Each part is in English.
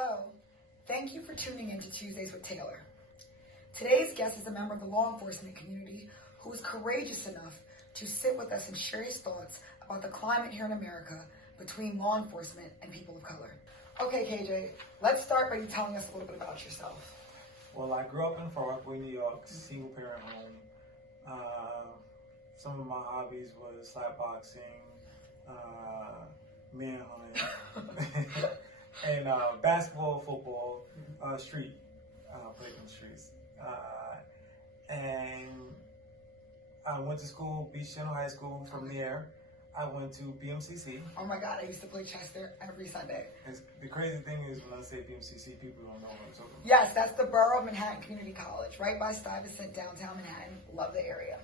Hello. Thank you for tuning in to Tuesdays with Taylor. Today's guest is a member of the law enforcement community who is courageous enough to sit with us and share his thoughts about the climate here in America between law enforcement and people of color. Okay, KJ, let's start by you telling us a little bit about yourself. Well, I grew up in Far Rockaway, New York, single parent home. Some of my hobbies was slap boxing, manhunt, and basketball, football, street, played in the streets. And I went to school, Beach General High School. From there, I went to BMCC. Oh my God, I used to play chess there every Sunday. The crazy thing is when I say BMCC, people don't know what I'm talking about. Yes, that's the Borough of Manhattan Community College, right by Stuyvesant, downtown Manhattan. Love the area.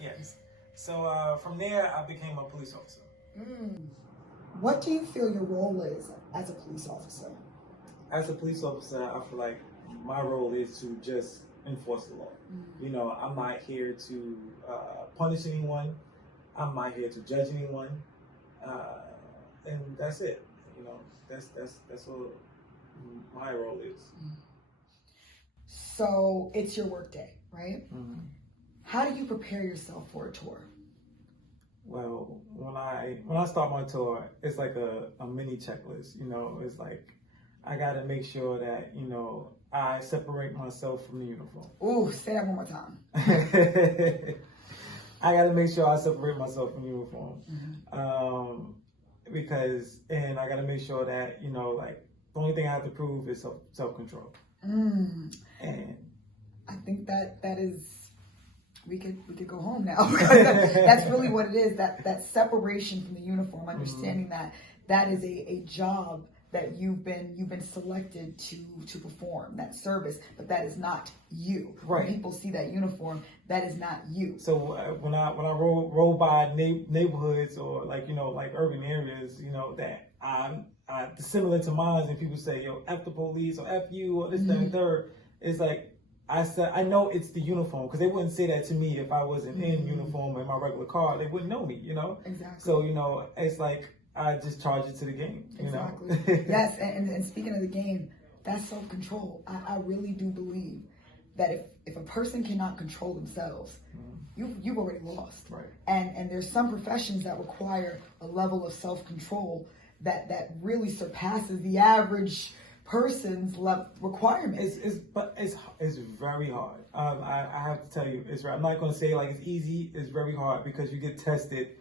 Yes. So from there, I became a police officer. What do you feel your role is as a police officer? As a police officer, I feel like my role is to just enforce the law. You know, I'm not here to punish anyone. I'm not here to judge anyone, and that's it. You know, that's what my role is. So it's your work day, right? How do you prepare yourself for a tour? Well, when I start my tour, it's like a mini checklist. You know, it's like I got to make sure that I separate myself from the uniform. Ooh, say that one more time. I got to make sure I separate myself from uniform, and I got to make sure that like the only thing I have to prove is self-control. And I think that is. We could go home now. That's really what it is. That separation from the uniform, understanding that is a job that you've been selected to perform, that service, but that is not you. Right. When people see that uniform, that is not you. So when I roll by neighborhoods or like urban areas, that I'm similar to mine, and people say, yo, F the police or F you or this, that, and third, it's like I said, I know it's the uniform, because they wouldn't say that to me if I wasn't in uniform in my regular car. They wouldn't know me, Exactly. So, it's like I just charge it to the game, Exactly. Yes, and speaking of the game, that's self-control. I really do believe that if a person cannot control themselves, you've already lost. Right. And there's some professions that require a level of self-control that really surpasses the average person's requirements. It's very hard. I have to tell you, I'm not going to say like it's easy. It's very hard because you get tested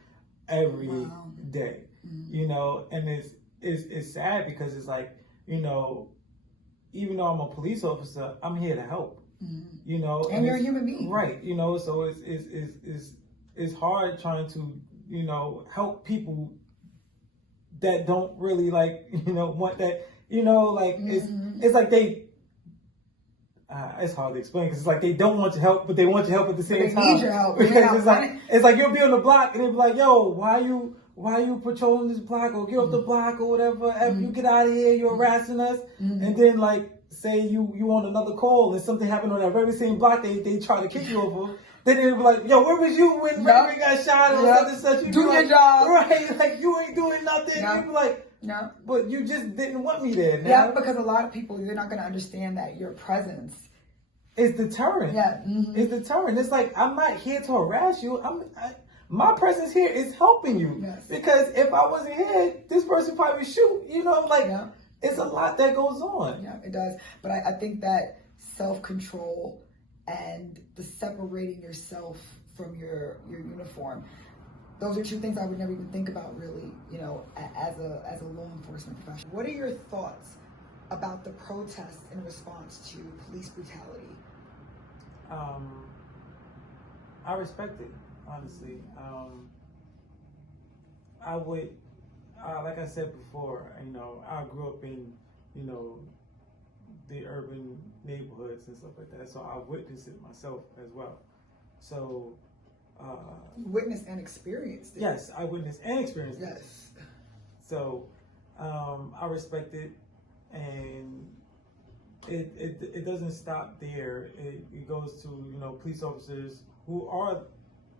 every day. And it's sad because it's like even though I'm a police officer, I'm here to help. And you're a human being, right? So it's hard trying to help people that don't really want that. It's like they. It's hard to explain because it's like they don't want your help, but they want your help at the same time. They need your help. Because it's like you'll be on the block and they'll be like, "Yo, why you patrolling this block, or get off the block or whatever? You get out of here, you're harassing us." And then say you on another call and something happened on that very same block they try to kick you over. Then they'll be like, "Yo, where was you when Ray got shot or such and such?" You do your job, right? Like you ain't doing nothing. You be like. No. But you just didn't want me there. Now. Yeah, because a lot of people, you're not going to understand that your presence is deterrent. Yeah. It's deterrent. It's like, I'm not here to harass you. My presence here is helping you. Yes. Because if I wasn't here, this person probably would shoot. It's a lot that goes on. Yeah, it does. But I think that self-control and the separating yourself from your uniform, those are two things I would never even think about really, as a law enforcement professional. What are your thoughts about the protests in response to police brutality? I respect it, honestly. I would, like I said before, I grew up in, the urban neighborhoods and stuff like that, so I witnessed it myself as well. So, witness and experience it. Yes, I witnessed and experienced it. Yes. So I respect it, and it doesn't stop there. It goes to police officers who are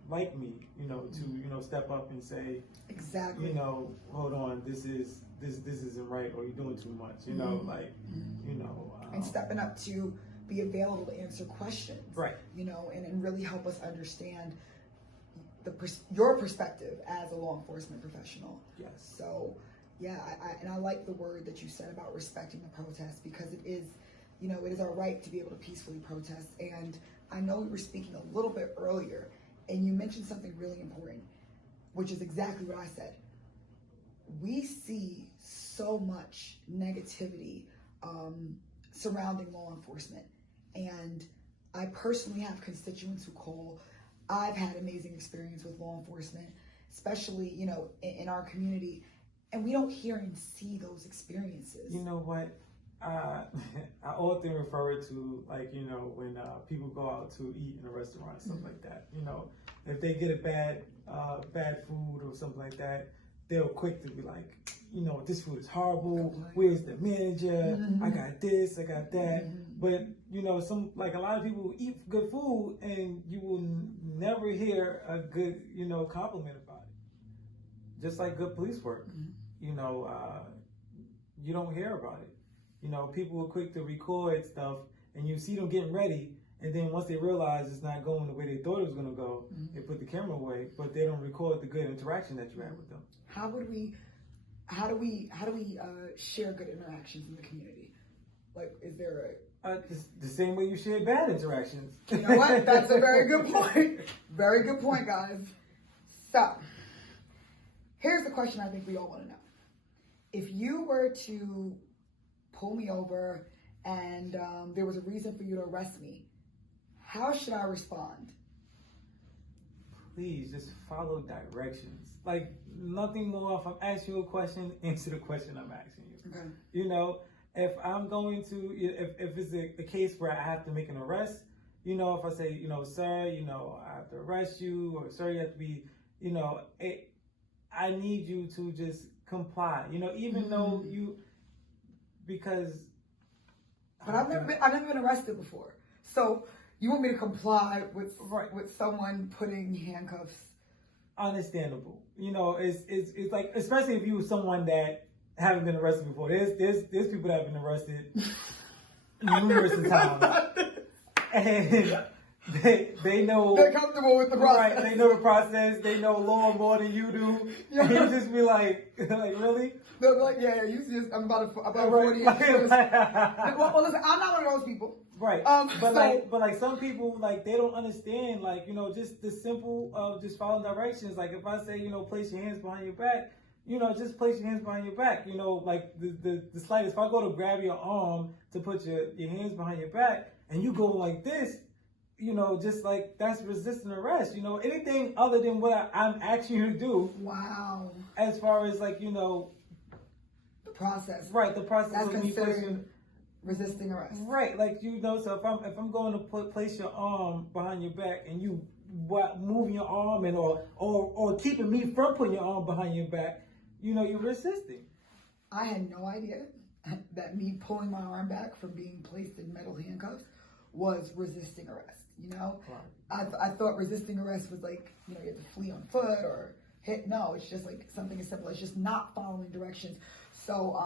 like me, to step up and say, Exactly. hold on, this isn't right, or you're doing too much, and stepping up to be available to answer questions, right? And really help us understand your perspective as a law enforcement professional. Yes. So, yeah, I like the word that you said about respecting the protest, because it is, it is our right to be able to peacefully protest. And I know we were speaking a little bit earlier, and you mentioned something really important, which is exactly what I said. We see so much negativity surrounding law enforcement. And I personally have constituents who call. I've had amazing experience with law enforcement, especially, in our community. And we don't hear and see those experiences. You know what? I often refer it to, like, when people go out to eat in a restaurant, stuff like that. If they get a bad food or something like that, they're quick to be like, this food is horrible. Where's the manager? I got this, I got that. But, a lot of people eat good food, and you will never hear a good, compliment about it. Just like good police work, you don't hear about it. People are quick to record stuff, and you see them getting ready, and then once they realize it's not going the way they thought it was going to go, they put the camera away, but they don't record the good interaction that you had with them. How do we share good interactions in the community? Like, is there the same way you share bad interactions? You know what? That's a very good point. Very good point, guys. So, here's the question I think we all want to know. If you were to pull me over and there was a reason for you to arrest me, how should I respond? Please just follow directions. Like, nothing more. If I'm asking you a question, answer the question I'm asking you. Okay. If I'm going to, if it's a case where I have to make an arrest, if I say, sir, I have to arrest you, or sir, you have to be, I need you to just comply, even though because. But I've never been arrested before. So you want me to comply with someone putting handcuffs? Understandable. It's like, especially if you were someone that haven't been arrested before. There's people that have been arrested numerous times. And they know, they're comfortable with the process. Right, they know the process, they know law more than you do. Yeah. And you just be like really? They're like, yeah, you just, I'm about 40 years. Well, listen, I'm not one of those people. Right. But some people, they don't understand, just the simple of just following directions. Like, if I say, place your hands behind your back, just place your hands behind your back. The slightest, if I go to grab your arm to put your hands behind your back, and you go like this, just like, that's resisting arrest. Anything other than what I'm asking you to do. Wow. As far as the process. Right, the process that's of me placing resisting arrest. Right, so if I'm going to place your arm behind your back, and you moving your arm or keeping me from putting your arm behind your back, you're resisting. I had no idea that me pulling my arm back from being placed in metal handcuffs was resisting arrest. Right. I thought resisting arrest was like, you have to flee on foot or hit. No, it's just like something as simple as just not following directions. So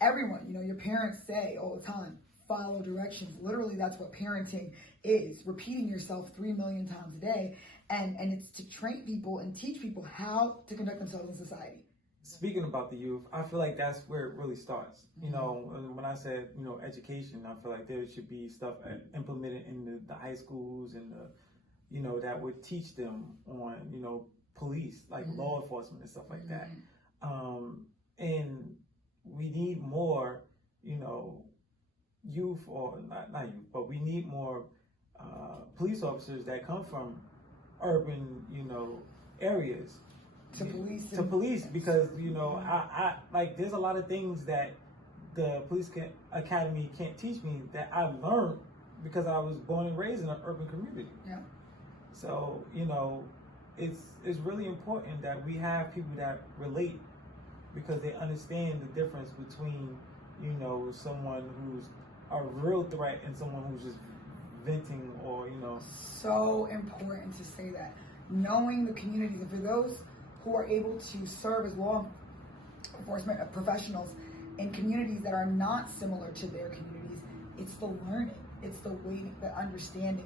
everyone, your parents say all the time, follow directions. Literally, that's what parenting is. Repeating yourself 3 million times a day. And it's to train people and teach people how to conduct themselves in society. Speaking about the youth, I feel like that's where it really starts. When I said, education, I feel like there should be stuff implemented in the high schools and that would teach them on, police, like law enforcement and stuff like that. And we need more, youth, or not youth, but we need more police officers that come from urban, areas. To police, because I like, there's a lot of things that the police academy can't teach me that I've learned because I was born and raised in an urban community. Yeah. So it's really important that we have people that relate, because they understand the difference between someone who's a real threat and someone who's just venting, or So important to say that. knowing the communities, and for those who are able to serve as law enforcement professionals in communities that are not similar to their communities, it's the learning, it's the waiting, the understanding,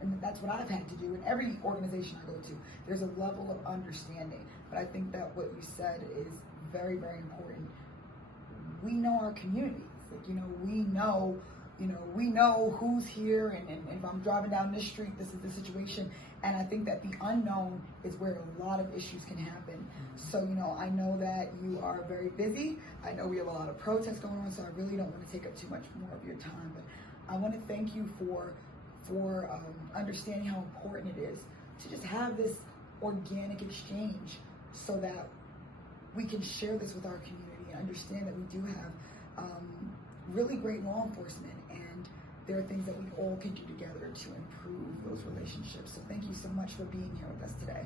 and that's what I've had to do in every organization I go to. There's a level of understanding, but I think that what you said is very, very important. We know our communities, like, we know who's here, and if I'm driving down this street, this is the situation. And I think that the unknown is where a lot of issues can happen. So, I know that you are very busy. I know we have a lot of protests going on, so I really don't want to take up too much more of your time. But I want to thank you for understanding how important it is to just have this organic exchange so that we can share this with our community and understand that we do have really great law enforcement, and there are things that we all can do together to improve those relationships. So thank you so much for being here with us today.